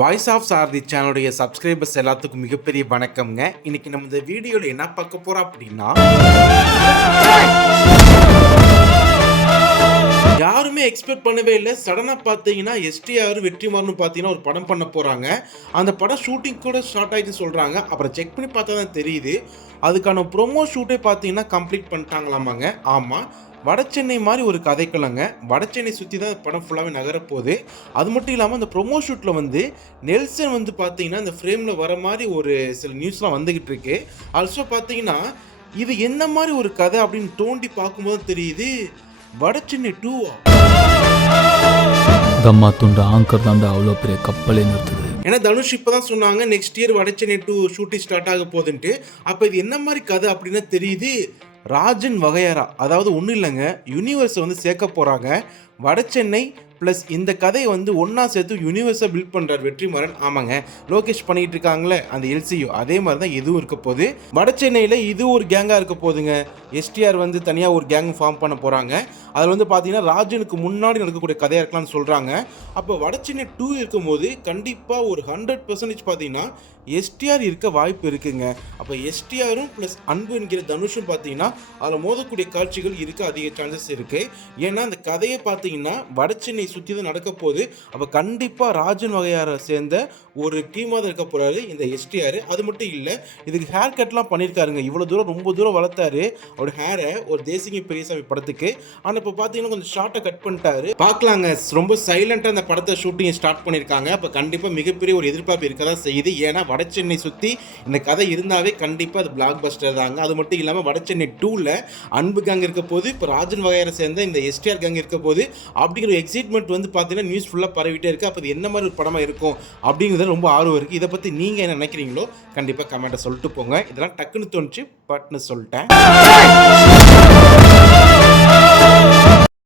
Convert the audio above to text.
Voice of சாரதி சேனலுடைய subscribers எல்லாத்துக்கும் மிகப்பெரிய வணக்கம்ங்க. இன்னைக்கு நம்ம இந்த வீடியோவில் என்ன பார்க்க போகிறோம் அப்படின்னா எக்ஸ்பெக்ட் பண்ணவே இல்லை. சடனாக பார்த்தீங்கன்னா எஸ்டிஆர் வெற்றிமாறன் பார்த்தீங்கன்னா ஒரு படம் பண்ண போகிறாங்க அந்த படம் ஷூட்டிங் கூட ஸ்டார்ட் ஆகிட்டு சொல்கிறாங்க அப்புறம் செக் பண்ணி பார்த்தா தான் தெரியுது. அதுக்கான ப்ரொமோ ஷூட்டே பார்த்தீங்கன்னா கம்ப்ளீட் பண்ணிட்டாங்களாமாங்க. ஆமாம் வடச்சென்னை மாதிரி ஒரு கதைக்கலங்க வடச்சென்னை சுற்றி தான் படம் ஃபுல்லாகவே நகரப்போகுது. அது மட்டும் இல்லாமல் அந்த ப்ரொமோ ஷூட்டில் வந்து நெல்சன் வந்து பார்த்தீங்கன்னா இந்த ஃப்ரேமில் வர மாதிரி ஒரு சில நியூஸ்லாம் வந்துக்கிட்டு இருக்கு. ஆல்சோ பார்த்தீங்கன்னா இது என்ன மாதிரி ஒரு கதை அப்படின்னு தோண்டி பார்க்கும்போது தெரியுது. வடச்சென்னை டூவா கம்மா துண்டு ஆங்கர் தாண்டா அவ்வளோ பெரிய கப்பலே நிறுத்துது. ஏன்னா தனுஷ் இப்போ தான் சொன்னாங்க next year Vadachennai two shooting start ஆக போகுதுன்ட்டு. அப்போ இது என்ன மாதிரி கதை அப்படின்னா தெரியுது. ராஜன் வகையரா அதாவது ஒன்றும் இல்லைங்க யூனிவர்ஸை வந்து சேர்க்க போகிறாங்க வடசென்னை ப்ளஸ் இந்த கதையை வந்து ஒன்றா சேர்த்து யூனிவர்ஸை பில்ட் பண்ணுறார் வெற்றிமாறன். ஆமாங்க லோகேஷ் பண்ணிகிட்டு இருக்காங்களே அந்த எல்சியோ அதே மாதிரி தான் இதுவும் இருக்க போகுது. வடசென்னையில் இது ஒரு கேங்காக இருக்க போகுதுங்க. எஸ்டிஆர் வந்து தனியாக ஒரு கேங் ஃபார்ம் பண்ண போகிறாங்க அதில் வந்து பார்த்தீங்கன்னா ராஜனுக்கு முன்னாடி நடக்கக்கூடிய கதையாக இருக்கலாம்னு சொல்கிறாங்க அப்போ வடச்சென்னை டூ இருக்கும்போது கண்டிப்பாக ஒரு ஹண்ட்ரட் பர்சன்டேஜ் பார்த்தீங்கன்னா எஸ்டிஆர் இருக்க வாய்ப்பு இருக்குங்க. அப்போ எஸ்டிஆரும் ப்ளஸ் அன்பு என்கிற தனுஷும் பார்த்தீங்கன்னா அதில் மோதக்கூடிய காட்சிகள் இருக்க அதிக சான்சஸ் இருக்குது ஏன்னா அந்த கதையை பார்த்தீங்கன்னா வடச்சென்னை சுற்றி தான் நடக்க போகுது அப்போ கண்டிப்பாக ராஜன் வகையாரை சேர்ந்த ஒரு டீமாக தான் இருக்க போகிறாரு இந்த எஸ்டிஆர் அது மட்டும் இல்லை இதுக்கு ஹேர் கட்லாம் பண்ணியிருக்காருங்க இவ்வளோ தூரம் ரொம்ப தூரம் வளர்த்தாரு. அவரோட ஹேரை ஒரு தேசிங்க பெரியசாமி படத்துக்கு. ஆனால் இப்போ பார்த்தீங்கன்னா கொஞ்சம் ஷார்ட்டை கட் பண்ணிட்டாரு. பார்க்கலாங்க. ரொம்ப சைலண்ட்டாக அந்த படத்தை ஷூட்டிங் ஸ்டார்ட் பண்ணியிருக்காங்க அப்போ கண்டிப்பாக மிகப்பெரிய ஒரு எதிர்பார்ப்பு இருக்க தான் செய்யுது. ஏன்னா வடசென்னை சுற்றி இந்த கதை இருந்தாவே கண்டிப்பாக அது பிளாக் பஸ்டர் தாங்க. அது மட்டும் இல்லாமல் வடசென்னை டூவில் அன்பு கேங் இருக்க போது இப்போ ராஜன் வகையரை சேர்ந்த இந்த எஸ்டிஆர் கேங் இருக்க போது அப்படிங்கிற எக்ஸைட்மெண்ட் வந்து பார்த்தீங்கன்னா நியூஸ் ஃபுல்லாக பரவிட்டே இருக்குது அப்போ இது என்ன மாதிரி ஒரு படமாக இருக்கும்? அப்படிங்கிறத ரொம்ப ஆர்வம் இருக்குது இதை பற்றி நீங்கள் என்ன நினைக்கிறீங்களோ கண்டிப்பாக கமெண்ட்டை சொல்லிட்டு போங்க. இதெல்லாம் டக்குன்னு தோணுச்சு பட்னு சொல்லிட்டேன்.